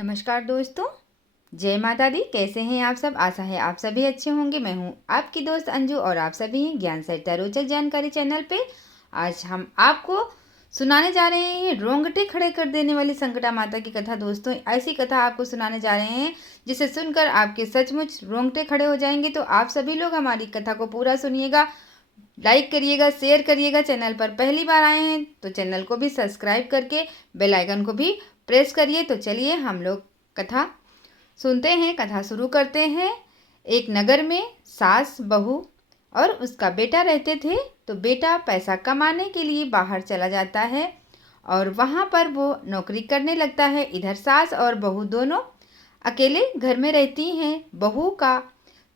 नमस्कार दोस्तों। जय माता दी। कैसे हैं आप सब? आशा है आप सभी अच्छे होंगे। मैं हूं आपकी दोस्त अंजू और आप सभी हैं ज्ञान सरिता रोचक जानकारी चैनल पे। आज हम आपको सुनाने जा रहे हैं रोंगटे खड़े कर देने वाली संकटा माता की कथा। दोस्तों, ऐसी कथा आपको सुनाने जा रहे हैं जिसे सुनकर आपके सचमुच रोंगटे खड़े हो जाएंगे। तो आप सभी लोग हमारी कथा को पूरा सुनिएगा, लाइक करिएगा, शेयर करिएगा। चैनल पर पहली बार आए हैं तो चैनल को भी सब्सक्राइब करके बेल आइकन को भी प्रेस करिए। तो चलिए हम लोग कथा सुनते हैं, कथा शुरू करते हैं। एक नगर में सास, बहू और उसका बेटा रहते थे। तो बेटा पैसा कमाने के लिए बाहर चला जाता है और वहाँ पर वो नौकरी करने लगता है। इधर सास और बहू दोनों अकेले घर में रहती हैं। बहू का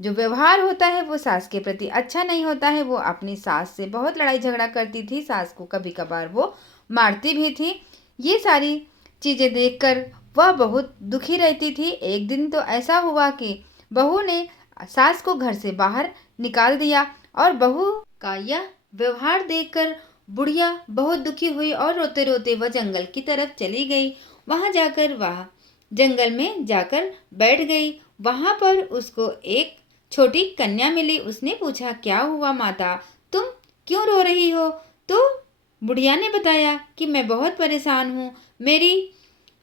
जो व्यवहार होता है वो सास के प्रति अच्छा नहीं होता है। वो अपनी सास से बहुत लड़ाई झगड़ा करती थी। सास को कभी कभार वो मारती भी थी। ये सारी चीज़ें देखकर वह बहुत दुखी रहती थी। एक दिन तो ऐसा हुआ कि बहू ने सास को घर से बाहर निकाल दिया और बहू का यह व्यवहार देखकर बुढ़िया बहुत दुखी हुई और रोते रोते वह जंगल की तरफ चली गई। वहां जाकर वह जंगल में जाकर बैठ गई। वहां पर उसको एक छोटी कन्या मिली। उसने पूछा, क्या हुआ माता, तुम क्यों रो रही हो? तो बुढ़िया ने बताया कि मैं बहुत परेशान हूँ। मेरी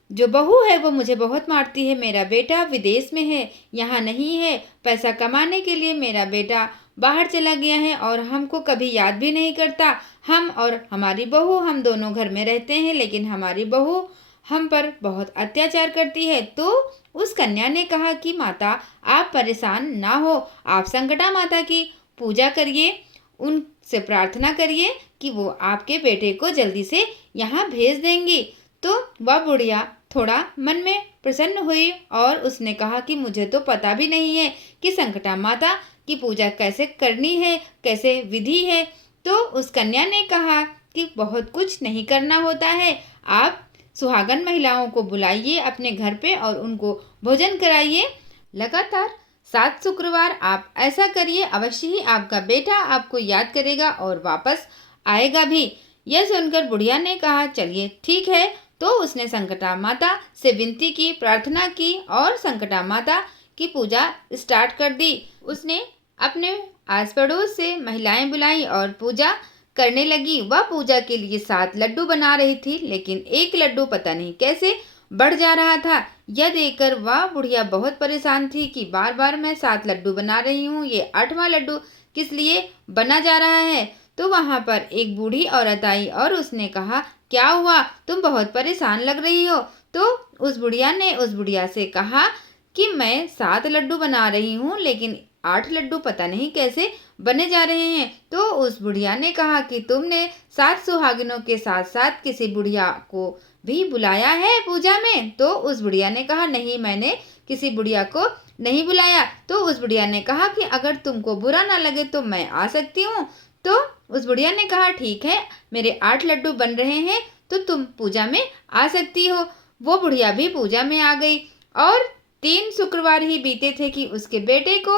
जो बहू है वो मुझे बहुत मारती है। मेरा बेटा विदेश में है, यहाँ नहीं है। पैसा कमाने के लिए मेरा बेटा बाहर चला गया है और हमको कभी याद भी नहीं करता। हम और हमारी बहू, हम दोनों घर में रहते हैं, लेकिन हमारी बहू हम पर बहुत अत्याचार करती है। तो उस कन्या ने कहा कि माता, आप परेशान ना हो, आप संकटा माता की पूजा करिए, उनसे प्रार्थना करिए कि वो आपके बेटे को जल्दी से यहाँ भेज देंगी। तो वह बुढ़िया थोड़ा मन में प्रसन्न हुई और उसने कहा कि मुझे तो पता भी नहीं है कि संकटा माता की पूजा कैसे करनी है, कैसे विधि है। तो उस कन्या ने कहा कि बहुत कुछ नहीं करना होता है। आप सुहागन महिलाओं को बुलाइए अपने घर पे और उनको भोजन कराइए। लगातार 7 शुक्रवार आप ऐसा करिए, अवश्य ही आपका बेटा आपको याद करेगा और वापस आएगा भी। यह सुनकर बुढ़िया ने कहा, चलिए ठीक है। तो उसने संकटा माता से विनती की, प्रार्थना की और संकटा माता की पूजा स्टार्ट कर दी। उसने अपने आस पड़ोस से महिलाएं बुलाई और पूजा करने लगी। वह पूजा के लिए 7 लड्डू बना रही थी, लेकिन एक लड्डू पता नहीं कैसे बढ़ जा रहा था। यह देखकर वह बुढ़िया बहुत परेशान थी कि बार बार मैं 7 लड्डू बना रही हूँ, ये 8वां लड्डू किस लिए बना जा रहा है। तो वहां पर एक बूढ़ी औरत आई और उसने कहा, क्या हुआ, तुम बहुत परेशान लग रही हो। तो उस बुढ़िया ने उस बुढ़िया से कहा कि मैं 7 लड्डू बना रही हूँ, लेकिन 8 लड्डू पता नहीं कैसे बने जा रहे हैं। तो उस बुढ़िया ने कहा कि तुमने 7 सुहागिनों के साथ साथ किसी बुढ़िया को भी बुलाया है पूजा में? तो उस बुढ़िया ने कहा, नहीं, मैंने किसी बुढ़िया को नहीं बुलाया। तो उस बुढ़िया ने कहा कि अगर तुमको बुरा ना लगे तो मैं आ सकती हूँ। तो उस बुढ़िया ने कहा, ठीक है, मेरे 8 लड्डू बन रहे हैं तो तुम पूजा में आ सकती हो। वो बुढ़िया भी पूजा में आ गई और 3 शुक्रवार ही बीते थे कि उसके बेटे को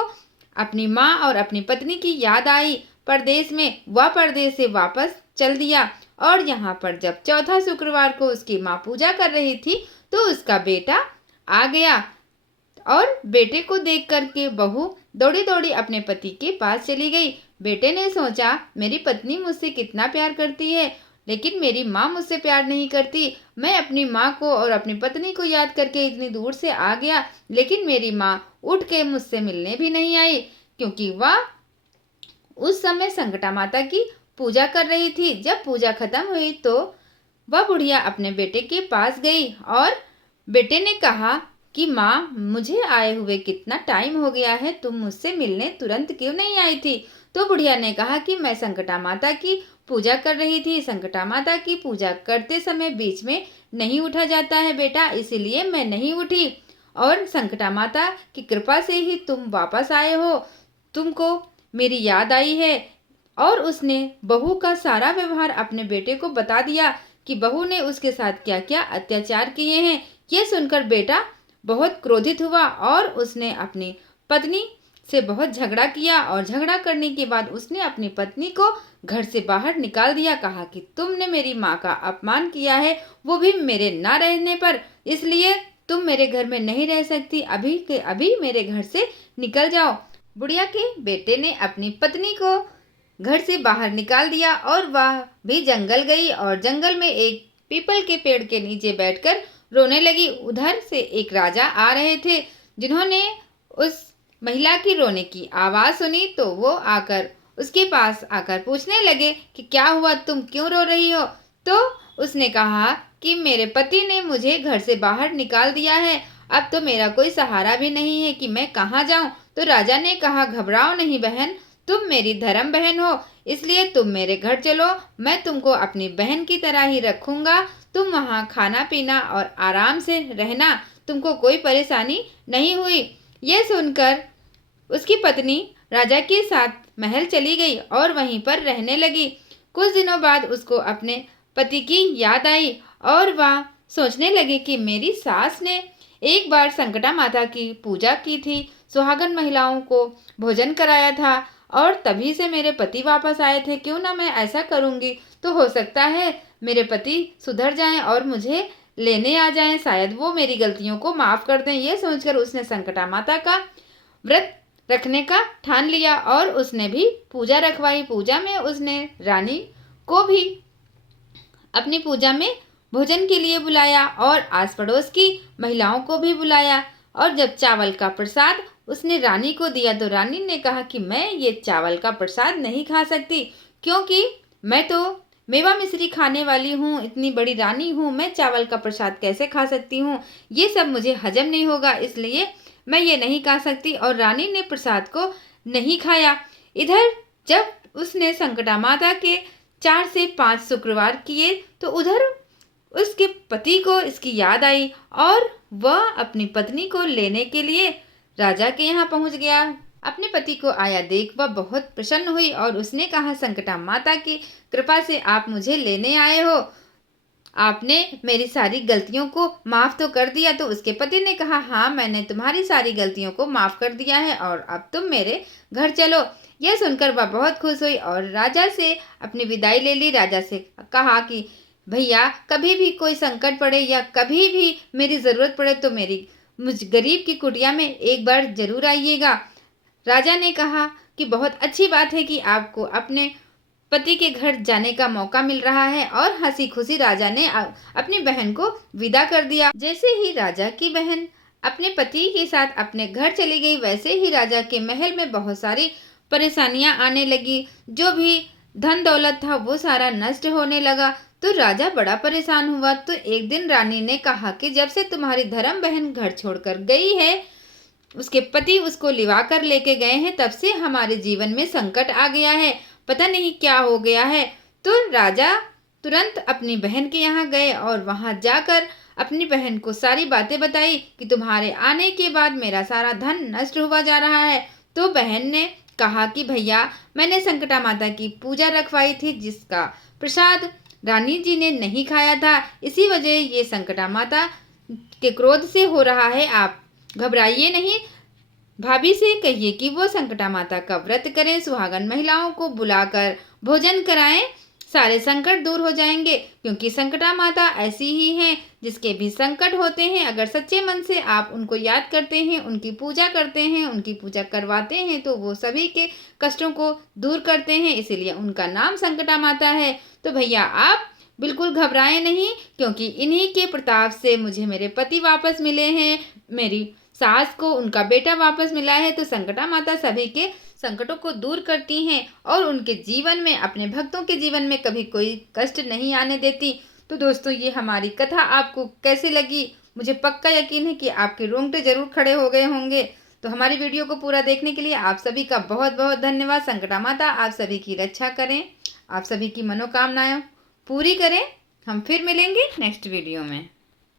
अपनी माँ और अपनी पत्नी की याद आई। परदेश में वह परदेश से वापस चल दिया और यहाँ पर जब चौथा शुक्रवार को उसकी माँ पूजा कर रही थी तो उसका बेटा आ गया और बेटे को देख करके बहू दौड़ी दौड़ी अपने पति के पास चली गई। बेटे ने सोचा, मेरी पत्नी मुझसे कितना प्यार करती है, लेकिन मेरी माँ मुझसे प्यार नहीं करती। मैं अपनी माँ को और अपनी पत्नी को याद करके इतनी दूर से आ गया, लेकिन मेरी माँ उठ के मुझसे मिलने भी नहीं आई, क्योंकि वह उस समय संकटा माता की पूजा कर रही थी। जब पूजा खत्म हुई तो वह बुढ़िया अपने बेटे के पास गई और बेटे ने कहा कि माँ, मुझे आए हुए कितना टाइम हो गया है, तुम मुझसे मिलने तुरंत क्यों नहीं आई थी? तो बुढ़िया ने कहा कि मैं संकटा माता की पूजा कर रही थी। संकटा माता की पूजा करते समय बीच में नहीं उठा जाता है बेटा, इसीलिए मैं नहीं उठी और संकटा माता की कृपा से ही तुम वापस आए हो, तुमको मेरी याद आई है। और उसने बहू का सारा व्यवहार अपने बेटे को बता दिया कि बहू ने उसके साथ क्या क्या अत्याचार किए हैं। यह सुनकर बेटा बहुत क्रोधित हुआ और उसने अपनी पत्नी से बहुत झगड़ा किया और झगड़ा करने के बाद उसने अपनी पत्नी को घर से बाहर निकाल दिया। कहा कि तुमने मेरी माँ का अपमान किया है, वो भी मेरे ना रहने पर, इसलिए तुम मेरे घर में नहीं रह सकती, अभी के अभी मेरे घर से निकल जाओ। बुढ़िया के बेटे ने अपनी पत्नी को घर से बाहर निकाल दिया और वह भी जंगल गई और जंगल में एक पीपल के पेड़ के नीचे बैठकर रोने लगी। उधर से एक राजा आ रहे थे, जिन्होंने उस महिला की रोने की आवाज़ सुनी तो वो आकर उसके पास आकर पूछने लगे कि क्या हुआ, तुम क्यों रो रही हो। तो उसने कहा कि मेरे पति ने मुझे घर से बाहर निकाल दिया है, अब तो मेरा कोई सहारा भी नहीं है कि मैं कहाँ जाऊँ। तो राजा ने कहा, घबराओ नहीं बहन, तुम मेरी धर्म बहन हो, इसलिए तुम मेरे घर चलो, मैं तुमको अपनी बहन की तरह ही रखूँगा। तुम वहाँ खाना पीना और आराम से रहना, तुमको कोई परेशानी नहीं हुई। यह सुनकर उसकी पत्नी राजा के साथ महल चली गई और वहीं पर रहने लगी। कुछ दिनों बाद उसको अपने पति की याद आई और वह सोचने लगी कि मेरी सास ने एक बार संकटा माता की पूजा की थी, सुहागन महिलाओं को भोजन कराया था और तभी से मेरे पति वापस आए थे। क्यों ना मैं ऐसा करूंगी, तो हो सकता है मेरे पति सुधर जाएं और मुझे लेने आ जाएं, शायद वो मेरी गलतियों को माफ़ कर दें। ये सोचकर उसने संकटा माता का व्रत रखने का ठान लिया और उसने भी पूजा रखवाई। पूजा में उसने रानी को भी अपनी पूजा में भोजन के लिए बुलाया और आस पड़ोस की महिलाओं को भी बुलाया। और जब चावल का प्रसाद उसने रानी को दिया तो रानी ने कहा कि मैं ये चावल का प्रसाद नहीं खा सकती, क्योंकि मैं तो मेवा मिश्री खाने वाली हूँ, इतनी बड़ी रानी हूँ, मैं चावल का प्रसाद कैसे खा सकती हूँ, ये सब मुझे हजम नहीं होगा, इसलिए मैं ये नहीं खा सकती। और रानी ने प्रसाद को नहीं खाया। इधर जब उसने संकटा माता के 4 से 5 शुक्रवार किए तो उधर उसके पति को इसकी याद आई और वह अपनी पत्नी को लेने के लिए राजा के यहाँ पहुँच गया। अपने पति को आया देख वह बहुत प्रसन्न हुई और उसने कहा, संकटा माता की कृपा से आप मुझे लेने आए हो, आपने मेरी सारी गलतियों को माफ़ तो कर दिया। तो उसके पति ने कहा, हाँ मैंने तुम्हारी सारी गलतियों को माफ़ कर दिया है और अब तुम मेरे घर चलो। यह सुनकर वह बहुत खुश हुई और राजा से अपनी विदाई ले ली। राजा से कहा कि भैया कभी भी कोई संकट पड़े या कभी भी मेरी ज़रूरत पड़े तो मुझ गरीब की कुटिया में एक बार ज़रूर आइएगा। राजा ने कहा कि बहुत अच्छी बात है कि आपको अपने पति के घर जाने का मौका मिल रहा है और हंसी खुशी राजा ने अपनी बहन को विदा कर दिया। जैसे ही राजा की बहन अपने पति के साथ अपने घर चली गई, वैसे ही राजा के महल में बहुत सारी परेशानियां आने लगी। जो भी धन दौलत था वो सारा नष्ट होने लगा। तो राजा बड़ा परेशान हुआ। तो एक दिन रानी ने कहा कि जब से तुम्हारी धर्म बहन घर छोड़कर गई है, उसके पति उसको लिवा कर लेके गए हैं, तब से हमारे जीवन में संकट आ गया है, पता नहीं क्या हो गया है। तो राजा तुरंत अपनी बहन के यहाँ गए और वहाँ जाकर अपनी बहन को सारी बातें बताई कि तुम्हारे आने के बाद मेरा सारा धन नष्ट हुआ जा रहा है। तो बहन ने कहा कि भैया मैंने संकटा माता की पूजा रखवाई थी, जिसका प्रसाद रानी जी ने नहीं खाया था, इसी वजह ये संकटा माता के क्रोध से हो रहा है, आप घबराइए नहीं। भाभी से कहिए कि वो संकटा माता का व्रत करें, सुहागन महिलाओं को बुलाकर भोजन कराएं, सारे संकट दूर हो जाएंगे। क्योंकि संकटा माता ऐसी ही हैं जिसके भी संकट होते हैं, अगर सच्चे मन से आप उनको याद करते हैं, उनकी पूजा करते हैं, उनकी पूजा करवाते हैं तो वो सभी के कष्टों को दूर करते हैं, इसीलिए उनका नाम संकटा माता है। तो भैया आप बिल्कुल घबराएं नहीं, क्योंकि इन्हीं के प्रताप से मुझे मेरे पति वापस मिले हैं, मेरी सास को उनका बेटा वापस मिला है। तो संकटा माता सभी के संकटों को दूर करती हैं और उनके जीवन में, अपने भक्तों के जीवन में कभी कोई कष्ट नहीं आने देती। तो दोस्तों ये हमारी कथा आपको कैसी लगी, मुझे पक्का यकीन है कि आपके रोंगटे जरूर खड़े हो गए होंगे। तो हमारी वीडियो को पूरा देखने के लिए आप सभी का बहुत बहुत धन्यवाद। संकटा माता आप सभी की रक्षा करें, आप सभी की मनोकामनाएं पूरी करें। हम फिर मिलेंगे नेक्स्ट वीडियो में।